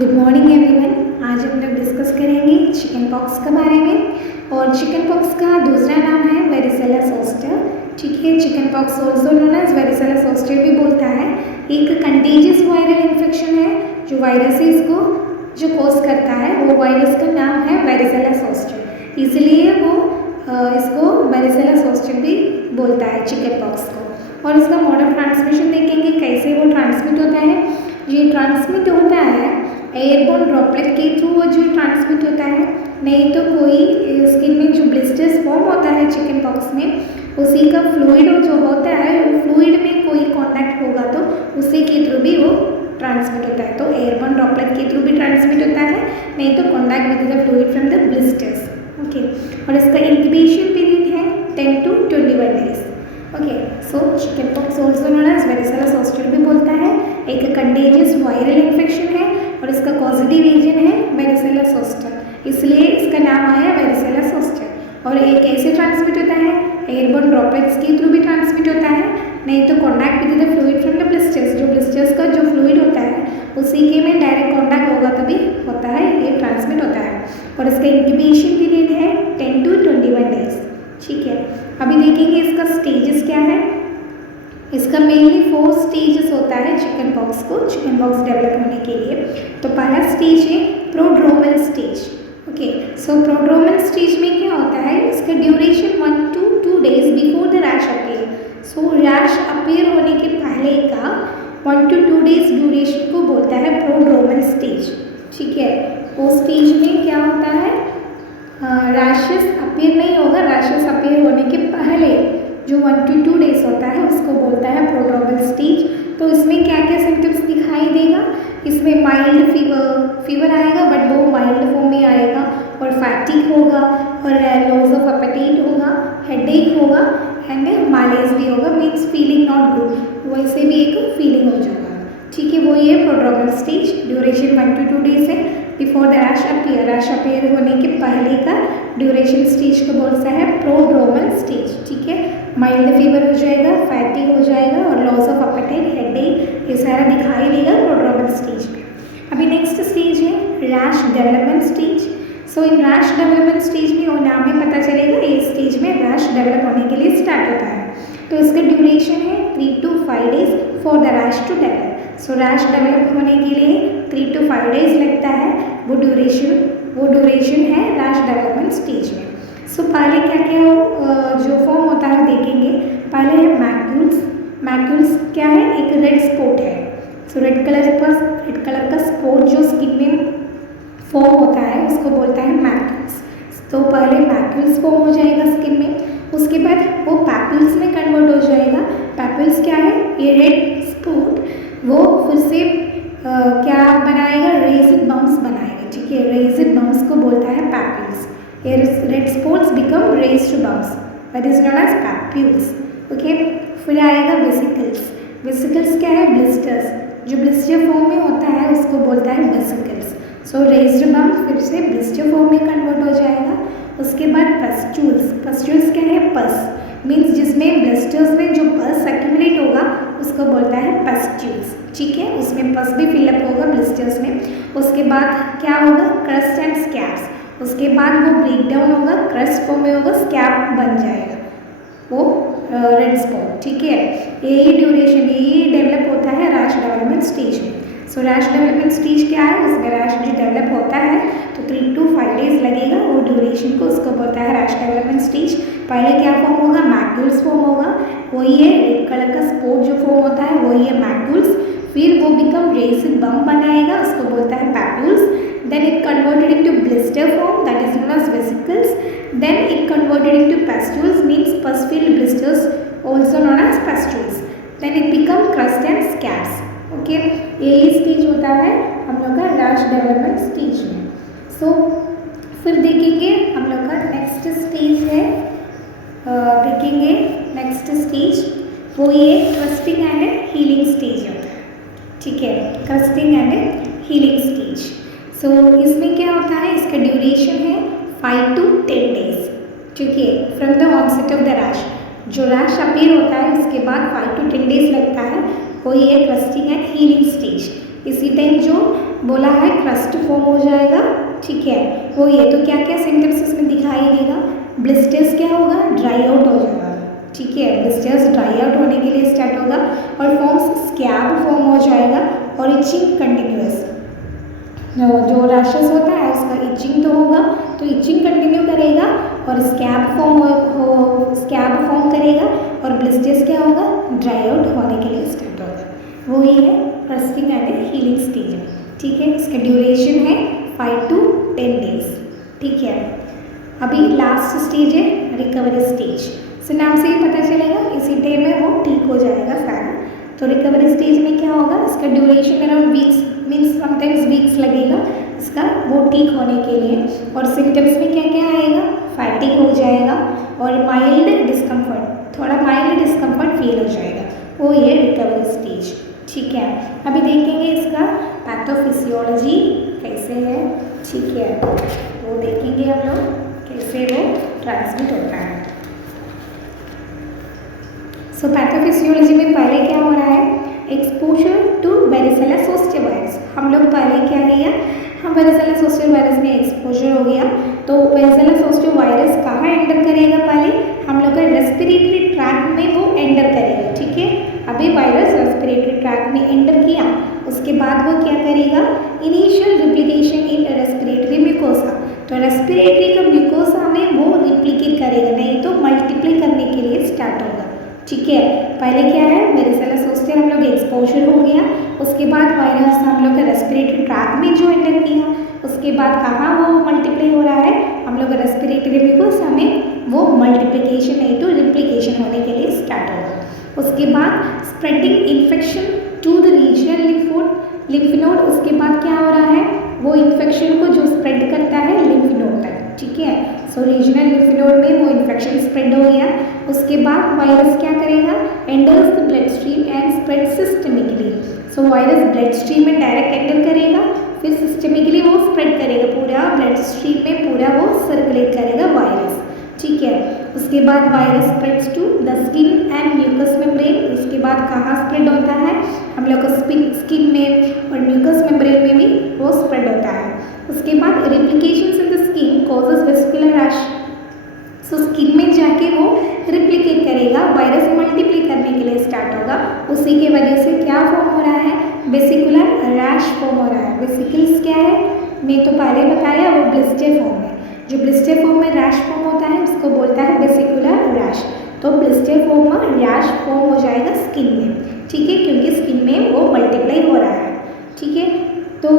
Good morning everyone. आज हम लोग डिस्कस करेंगे चिकन पॉक्स के बारे में। और चिकन पॉक्स का दूसरा नाम है वेरिसेला जोस्टर। ठीक है, chicken pox also known as varicella zoster भी बोलता है। एक कंटेजियस वायरल इन्फेक्शन है जो वायरसेस को जो कॉज करता है, वो वायरस का नाम है वेरिसेला जोस्टर। इसलिए वो इसको वेरिसेला जोस्टर भी बोलता है चिकन पॉक्स को। और इसका मोड ऑफ ट्रांसमिशन देखेंगे, कैसे वो ट्रांसमिट होता है। ये ट्रांसमिट होता है एयरबोर्न ड्रॉपलेट के थ्रू, वो जो ट्रांसमिट होता है, नहीं तो कोई स्किन में जो ब्लिस्टर्स फॉर्म होता है चिकन पॉक्स में, उसी का फ्लूइड जो होता है, वो फ्लूइड में कोई कांटेक्ट होगा तो उसी के थ्रू भी वो ट्रांसमिट होता है। तो एयरबोर्न ड्रॉपलेट के थ्रू भी ट्रांसमिट होता है, नहीं तो contact with the fluid from the blisters. Okay, और इसका इंक्यूबेशन पीरियड है 10 to 21 days। Okay, so chicken pox also known as varicella zoster भी बोलता है। एक कंटेजियस वायरल इन्फेक्शन है और इसका पॉजिटिव एजेंट है वेरिसेला जोस्टर, इसलिए इसका नाम आया वेरिसेला जोस्टर। और ये कैसे ट्रांसमिट होता है? एयरबोर्न ड्रॉपलेट्स के थ्रू भी ट्रांसमिट होता है, नहीं तो contact with the fluid from the blisters, जो ब्लिस्टर्स का जो फ्लूइड होता है उसी के में डायरेक्ट कॉन्टैक्ट होगा तभी होता है, ये ट्रांसमिट होता है। और इसका इंक्यूबेशन पीरियड है 10 to 21 days। ठीक है, अभी देखेंगे इसका स्टेजेस क्या है। इसका मेनली 4 स्टेजेस होता है चिकन पॉक्स को, चिकन पॉक्स डेवलप होने के लिए। तो पहला स्टेज है प्रोड्रोमल स्टेज। ओके, सो प्रोड्रोमल स्टेज में क्या होता है, इसका duration 1 to 2 days before the rash appear. So rash appear होने के पहले का 1 to 2 days ड्यूरेशन को बोलता है प्रोड्रोमल स्टेज। ठीक है, वो स्टेज में क्या होता है, रैशेस अपीयर नहीं होगा, रैशेस अपीयर होने के पहले जो 1 to 2 days होता है उसको बोलता है प्रोड्रोमल स्टेज। तो इसमें क्या क्या सिम्टम्स दिखाई देगा, इसमें माइल्ड फीवर आएगा, बट वो माइल्ड फॉर्म में आएगा, और फैटिक होगा, और लॉस ऑफ एपेटाइट होगा, हेडेक होगा, एंड मैलेज भी होगा, मीन्स फीलिंग नॉट गुड, वैसे भी एक फीलिंग हो जाएगा। ठीक है, वो ये prodromal stage, duration 1 to 2 days है before the rash appear. Rash appear होने के पहले का ड्यूरेशन स्टेज को बोलता है प्रोड्रोमल स्टेज। ठीक है, माइल्ड फीवर हो जाएगा, फैटी हो जाएगा, और लॉस ऑफ एपेटाइट, हेडेक, ये सारा दिखाई देगा प्रोड्रोमल स्टेज में। अभी नेक्स्ट स्टेज है रैश डेवलपमेंट स्टेज। सो इन रैश डेवलपमेंट स्टेज में वो नाम में पता चलेगा, इस स्टेज में रैश डेवलप होने के लिए स्टार्ट होता है। तो इसका ड्यूरेशन है 3 to 5 days for the rash to develop. So rash develop होने के लिए 3 to 5 days लगता है, वो ड्यूरेशन है रैश डेवलपमेंट स्टेज में। सो पहले क्या क्या जो फॉर्म होता है देखेंगे। पहले है मैक्यूल्स। मैक्यूल्स क्या है, एक रेड स्पॉट है। सो रेड कलर का स्पॉट जो स्किन में फॉर्म होता है उसको बोलता है मैक्यूल्स। तो पहले मैक्यूल्स फॉर्म हो जाएगा स्किन में, उसके बाद वो पैप्यूल्स में कन्वर्ट हो जाएगा। पैप्यूल्स क्या है, ये रेड स्पॉट वो फिर से क्या बनाएगा, रेजिड बम्प्स बनाएगा। ठीक है, रेजिड बम्प्स को बोलता है पैप्यूल्स। ये red spots become raised bumps, that is known as papules. Okay, फिर आएगा वेसिकल्स। वेसिकल्स क्या है, ब्लिस्टर्स, जो ब्लिस्टर फॉर्म में होता है उसको बोलता है वेसिकल्स। सो रेज्ड बम्प फिर से ब्लिस्टर फॉर्म में कन्वर्ट हो जाएगा। उसके बाद पस्ट्यूल्स। पस्ट्यूल्स क्या है, पस, मीन्स जिसमें ब्लिस्टर्स में जो पस एक्यूमुलेट होगा उसको बोलता है पस्ट्यूल्स। ठीक है, उसमें पस भी फिलअप होगा ब्लिस्टर्स में। उसके बाद क्या होगा, क्रस्ट एंड स्कैब्स। उसके बाद वो ब्रेक डाउन होगा, क्रस्ट फॉर्म में होगा, स्कैब बन जाएगा वो रेड स्पॉट। ठीक है, यही ड्यूरेशन, यही डेवलप होता है रैश डेवलपमेंट स्टेज में। सो रैश डेवलपमेंट स्टेज क्या है, उसमें रैश जो डेवलप होता है तो 3 to 5 days लगेगा, वो ड्यूरेशन को उसको बोलता है रैश डेवलपमेंट स्टेज। पहले क्या फॉर्म होगा, मैक्यूल्स फॉर्म होगा, वही है रेड कलर का स्पॉट जो फॉर्म होता है वही है मैक्यूल्स। फिर वो बिकम रेजिड बम्प बनाएगा, उसको बोलता है papules. Then it converted into blister form, that is known as vesicles. Then it converted into pustules, means pus filled blisters, also known as pustules. Then it become crust and scabs. Okay, यही stage होता है हम लोग का rash development stage में। सो फिर देखेंगे हम लोग का नेक्स्ट स्टेज है, देखेंगे नेक्स्ट स्टेज, वो ये क्रस्टिंग एंड हीलिंग स्टेज होता है। ठीक है, क्रस्टिंग एंड हीलिंग स्टेज। सो इसमें क्या होता है, इसका ड्यूरेशन है 5 to 10 days। ठीक है, from the onset of the rash, जो रैश अपीयर होता है उसके बाद 5 to 10 days लगता है, वो ये क्रस्टिंग एंड हीलिंग स्टेज। इसी टाइम जो बोला है क्रस्ट फॉर्म हो जाएगा, ठीक है, वो ये। तो क्या क्या सिम्टम्स इसमें दिखाई देगा, ब्लिस्टर्स क्या होगा, ड्राई आउट हो जाएगा, ठीक है, ब्लिस्टर्स ड्राई आउट होने के लिए स्टार्ट होगा और फॉर्म्स स्कैब फॉर्म हो जाएगा और इचिंग कंटिन्यूअस, जो रैशेस होता है उसका इचिंग तो होगा, तो इचिंग कंटिन्यू करेगा और स्कैब फॉर्म करेगा और ब्लिस्टर्स क्या होगा, ड्राई आउट होने के लिए स्टार्ट होगा। वो ही है क्रस्टिंग एंड हीलिंग स्टेज, ठीक है। इसका ड्यूरेशन है 5 to 10 डेज, ठीक है। अभी लास्ट स्टेज है रिकवरी स्टेज, सो नाम से ही पता चलेगा इसी टाइम में वो ठीक हो जाएगा सारा। तो रिकवरी स्टेज में क्या होगा, इसका duration around weeks, means sometimes weeks लगेगा इसका वो ठीक होने के लिए। और सिम्टम्स में क्या क्या आएगा, फैटिग हो जाएगा और माइल्ड डिस्कम्फर्ट, थोड़ा माइल्ड डिस्कम्फर्ट फील हो जाएगा, वो ये रिकवरी स्टेज, ठीक है। अभी देखेंगे इसका पैथोफिजियोलॉजी कैसे है, ठीक है, वो देखेंगे हम लोग कैसे वो ट्रांसमिट होता है। सो पैथोफिजियोलॉजी में पहले क्या हो रहा है, exposure to varicella zoster virus. हम लोग पहले क्या किया, हम वेरिसेला जोस्टर वायरस में एक्सपोजर हो गया, तो वेरिसेला जोस्टर वायरस कहाँ एंटर करेगा, पहले हम लोग का रेस्पिरेटरी ट्रैक्ट में वो एंटर करेगा, ठीक है। अभी वायरस रेस्पिरेटरी ट्रैक्ट में एंटर किया, उसके बाद वो क्या करेगा, इनिशियल रिप्लिकेशन इन रेस्पिरेटरी म्यूकोसा, तो रेस्पिरेटरी का म्यूकोसा में वो रिप्लिकेट करेगा, नहीं तो मल्टीप्लाई करने के लिए स्टार्ट होगा, ठीक है। पहले क्या है, वेरिसेला जोस्टर हम लोग एक्सपोजर हो गया, उसके बाद वायरस हम लोग का रेस्पिरेटरी ट्रैक्ट में जो एंटर किया, उसके बाद कहाँ वो मल्टीप्लाई हो रहा है, हम लोग रेस्पिरेटरी म्यूकोसा में वो मल्टीप्लिकेशन नहीं तो रिप्लिकेशन होने के लिए स्टार्ट होगा। उसके बाद spreading infection to the regional lymph node, उसके बाद क्या हो रहा है, वो इन्फेक्शन को जो स्प्रेड करता है लिम्फ नोड तक, ठीक है। सो रीजनल लिम्फ नोड में वो इन्फेक्शन स्प्रेड हो गया, उसके बाद वायरस क्या करेगा, enters the blood stream and spread systemically, so virus blood stream में डायरेक्ट एंटर करेगा, फिर सिस्टमिकली वो स्प्रेड करेगा, पूरा ब्लड स्ट्रीम में पूरा वो सर्कुलेट करेगा वायरस, ठीक है। उसके बाद virus spreads to the skin and mucous membrane, उसके बाद कहाँ स्प्रेड होता है, हम लोग को स्किन में और म्यूकस मेम्ब्रेन में भी वो स्प्रेड होता है। उसके बाद replications in the skin causes vascular rash, so skin में जाके वो रिप्लिकेट करेगा, वायरस मल्टीप्लाई करने के लिए स्टार्ट होगा, उसी के वजह से क्या फॉर्म हो रहा है, वेसिकुलर रैश फॉर्म हो रहा है। वेसिकल्स क्या है, मैं तो पहले बताया, वो ब्लिस्टर फॉर्म है, जो ब्लिस्टर फॉर्म में रैश फॉर्म होता है उसको बोलता है वेसिकुलर रैश, तो ब्लिस्टर फॉर्म में रैश फॉर्म हो जाएगा स्किन में, ठीक है, क्योंकि स्किन में वो मल्टीप्लाई हो रहा है, ठीक है। तो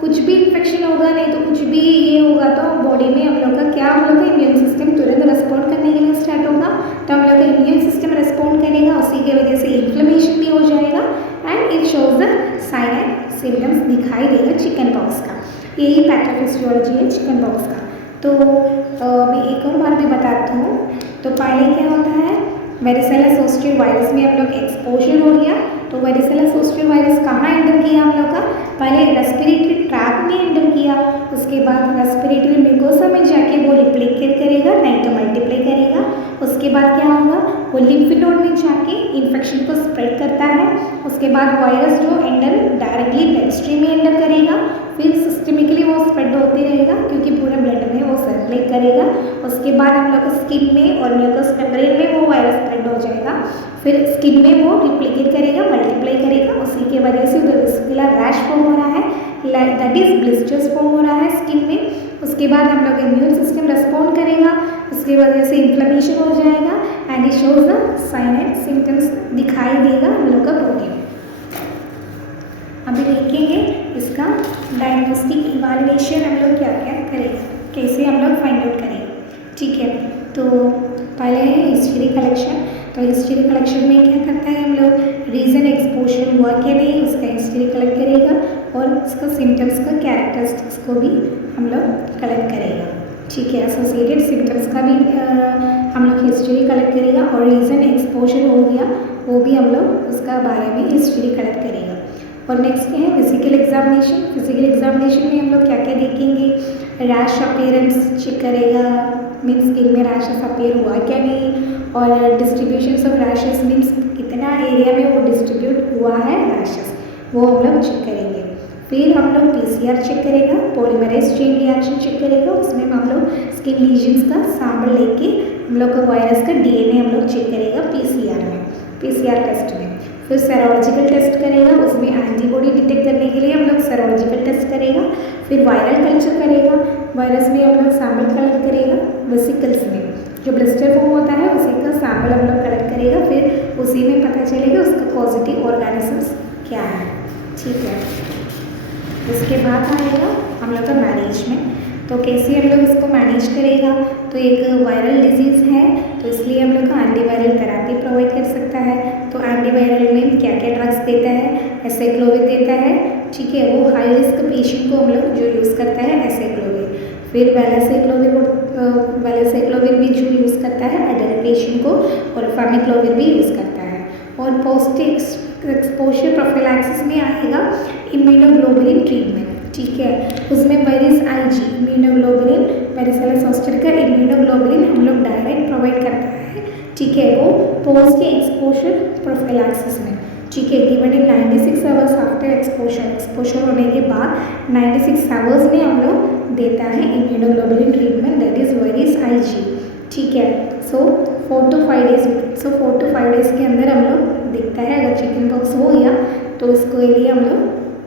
कुछ भी इन्फेक्शन होगा, नहीं तो कुछ भी ये होगा, तो बॉडी में हम लोग का क्या, हम लोग का इम्यून सिस्टम तुरंत रिस्पॉन्ड करने के लिए स्टार्ट होगा, तो हम लोग का इम्यून सिस्टम रिस्पॉन्ड करेगा, उसी की वजह से इन्फ्लेमेशन भी हो जाएगा and it shows the sign and symptoms दिखाई देगा चिकन पॉक्स का। यही पैथोफिजियोलॉजी है चिकन पॉक्स का। तो मैं एक और बार भी बताती हूँ, तो पहले क्या होता है, वेरिसेला जोस्टर वायरस में हम लोग एक्सपोजर हो गया, तो वेरिसेला जोस्टर वायरस कहाँ एंटर किया हम लोग का, पहले रेस्पिरेटरी ट्रैक्ट में एंटर किया, उसके बाद रेस्पिरेटरी म्यूकोसा में जाके वो रिप्लिकेट करेगा, नहीं तो मल्टीप्लाई करेगा, उसके बाद क्या होगा, वो लिम्फ नोड में जाके इन्फेक्शन को स्प्रेड करता है, उसके बाद वायरस जो एंटर डायरेक्टली ब्लड स्ट्रीम में एंटर करेगा, फिर सिस्टमिकली वो स्प्रेड होते रहेगा क्योंकि पूरे ब्लड में वो सर्कुलेट करेगा, उसके बाद हम लोग स्किन में और म्यूकस मेम्ब्रेन में वो वायरस स्प्रेड हो जाएगा, फिर स्किन में वो रिप्लिकेट करेगा, मल्टीप्लाई करेगा, उसी के वजह से वेसिकुलर रैश फॉर्म हो रहा है, दैट इज ब्लिस्टर्स फॉर्म हो रहा है स्किन में। उसके बाद हम लोग इम्यून सिस्टम रिस्पॉन्ड करेगा, उसकी वजह से इन्फ्लेमेशन हो जाएगा and it shows the sign and symptoms दिखाई देगा हम लोग का बॉडी में। अभी देखेंगे इसका डायग्नोस्टिक इवैल्यूएशन हम लोग क्या क्या करेंगे, कैसे हम लोग फाइंड आउट करेंगे, ठीक है। तो पहले है हिस्ट्री कलेक्शन, तो हिस्ट्री कलेक्शन में क्या करता है हम लोग, रीज़न एक्सपोजर हुआ क्या नहीं उसका हिस्ट्री कलेक्ट करेगा और उसका सिम्टम्स का कैरेक्टरिस्टिक्स को भी हम लोग कलेक्ट करेगा, ठीक है। एसोसिएटेड सिम्टम्स का भी हम लोग हिस्ट्री कलेक्ट करेगा और रीज़न एक्सपोजर हो गया वो भी हम लोग उसका बारे में हिस्ट्री कलेक्ट करेगा। और नेक्स्ट क्या है फिजिकल एग्जामिनेशन, फिजिकल एग्जामिनेशन में हम लोग क्या क्या देखेंगे, रैश अपीयरेंस चेक करेगा, मीन्स स्किन में रैशेस अपीयर हुआ क्या नहीं, और डिस्ट्रीब्यूशन ऑफ रैशेस मीन्स कितना एरिया में वो डिस्ट्रीब्यूट हुआ है रैशेस, वो हम लोग चेक करेंगे। फिर हम लोग पीसीआर चेक करेगा, पॉलीमरेज चेन रिएक्शन चेक करेगा, उसमें हम लोग स्किन लीजन्स का सैंपल लेके हम लोग का वायरस का डीएनए हम लोग चेक करेगा पीसीआर में, पीसीआर टेस्ट में। फिर सेरोलॉजिकल टेस्ट करेगा, उसमें एंटीबॉडी डिटेक्ट करने के लिए हम लोग सेरोलॉजिकल टेस्ट करेगा। फिर वायरल कल्चर करेगा, वायरस में हम लोग सैंपल कलेक्ट करेगा, वेसिकल्स में जो ब्लिस्टर फॉर्म होता है उसी का सैंपल हम लोग कलेक्ट करेगा, फिर उसी में पता चलेगा उसका पॉजिटिव ऑर्गेनिजम्स क्या है, ठीक है। उसके बाद आएगा हम लोग का मैनेजमेंट, तो कैसे हम लोग इसको मैनेज करेगा, तो एक वायरल डिजीज़ है तो इसलिए हम लोग का एंटीवायरल थेरेपी प्रोवाइड कर सकता है। तो एंटीवायरल में क्या क्या ड्रग्स देता है, एसेक्लोविर देता है, ठीक है, वो हाई रिस्क पेशेंट को हम लोग जो यूज़ करता है एसेक्लोविर। फिर वैलेसेक्लोविर भी जो यूज़ करता है एडल्ट पेशेंट को, और फामिक्लोविर भी यूज़ करता है। और पोस्ट एक्सपोजर प्रोफिलैक्सिस में आएगा इम्यूनोग्लोबुलिन ट्रीटमेंट, ठीक है, उसमें virus IG immunoglobulin varicella zoster का इम्यूनोग्लोबुलिन हम लोग डायरेक्ट प्रोवाइड करता है, ठीक है, वो पोस्ट एक्सपोजर प्रोफिलैक्सिस में, ठीक है, given in 96 hours after exposure होने के बाद 96 आवर्स में हम लोग देता है immunoglobulin treatment, that is virus IG, ठीक है। सो 4 to 5 डेज के अंदर हम लोग देखता है अगर चिकन पॉक्स हो गया तो इसके लिए हम लोग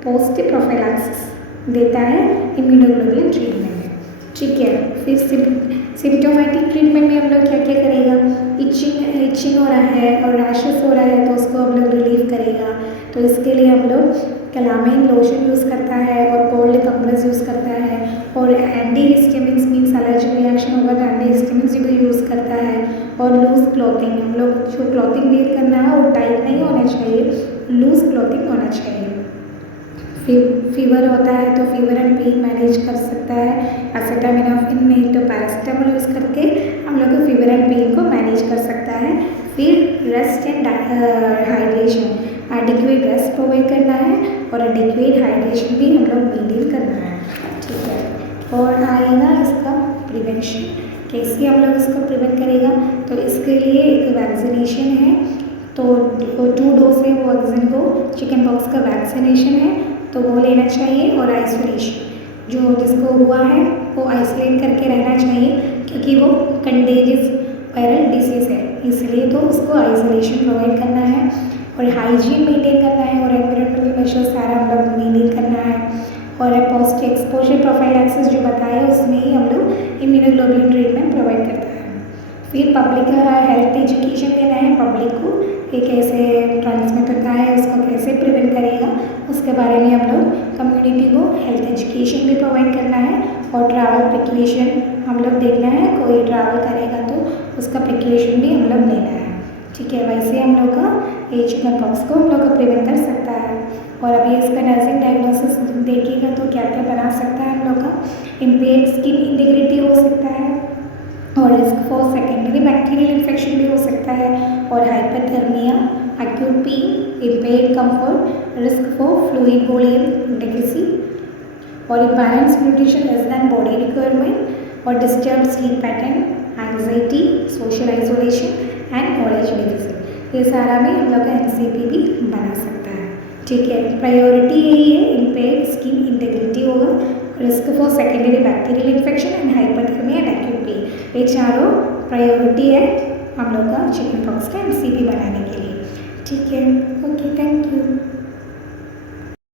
पोस्ट प्रोफिलैक्सिस देता है इम्यूनोग्लोबुलिन ट्रीटमेंट में, ठीक है। फिर सिम्टोमेटिक ट्रीटमेंट में हम लोग क्या क्या करेगा, इचिंग हो रहा है और रैशेस हो रहा है तो उसको हम लोग रिलीव करेगा, तो इसके लिए हम लोग कैलामाइन लोशन यूज़ करता है और कोल्ड कंप्रेस यूज़ करता है, और anti histamines means allergic reaction होगा तो एंटी हिस्टामिन्स भी यूज़ करता है। और लूज क्लॉथिंग, हम लोग जो क्लॉथिंग वेयर करना है वो टाइट नहीं होना चाहिए, लूज क्लॉथिंग होना चाहिए। फीवर होता है तो फीवर एंड पेन मैनेज कर सकता है, एसिटामिनोफेन नहीं तो पैरासिटामोल यूज़ करके हम लोग फीवर एंड पेन को मैनेज कर सकता है। फिर rest and hydration, adequate rest provide करना है और एडिक्वेट हाइड्रेशन भी हम लोग मेंटेन करना है, ठीक है। और आएगा इसका प्रिवेंशन, कैसे हम लोग इसको प्रिवेंट करेगा, तो इसके लिए एक वैक्सीनेशन है, तो 2 डोज है वो वैक्सीन को, चिकन पॉक्स का वैक्सीनेशन है तो वो लेना चाहिए। और आइसोलेशन, जो जिसको हुआ है वो आइसोलेट करके रहना चाहिए क्योंकि वो कंटेजियस वायरल डिसीज़ है, इसलिए तो उसको आइसोलेशन प्रोवाइड करना है। और हाइजीन मेंटेन करना है और एनवायरमेंटल मेजर्स सारा हम लोग मेंटेन करना है। और पोस्ट एक्सपोजर प्रोफाइलैक्सिस जो बताया उसमें ही हम लोग इम्यूनोग्लोबुलिन ट्रीटमेंट प्रोवाइड करता है। फिर पब्लिक हेल्थ एजुकेशन देना है पब्लिक को, ये कैसे ट्रांसमिट होता है, उसको कैसे प्रिवेंट करेगा, उसके बारे में हम लोग कम्युनिटी को हेल्थ एजुकेशन भी प्रोवाइड करना है। और ट्रैवल प्रिकॉशन हम लोग देखना है, कोई ट्रैवल करेगा तो उसका प्रिकॉशन भी हम लोग लेना है, ठीक है। वैसे हम लोग का ये चिकन पॉक्स को हम लोग का प्रिवेंट कर सकता है। और अभी इसका नर्सिंग डायग्नोसिस देखिएगा तो क्या क्या बना सकता है हम लोग का, इम्पेयर्ड स्किन इंटीग्रिटी हो सकता है, और risk for secondary bacterial infection भी हो सकता है, और hyperthermia, acute pain, impaired comfort, risk for fluid volume deficit, और imbalance nutrition less than body requirement, और disturb sleep pattern, anxiety, social isolation and knowledge deficit, ये सारा भी हम लोग का एनसीपी भी बना सकता है, ठीक है। प्रायोरिटी यही है, इम्पेयर्ड स्किन इंटीग्रिटी होगा, risk for secondary bacterial infection and hyperthermia and acute pain, ये चारों प्रायोरिटी है हम लोग का चिकन पॉक्स का एनसीपी बनाने के लिए, ठीक है। Okay, thank you.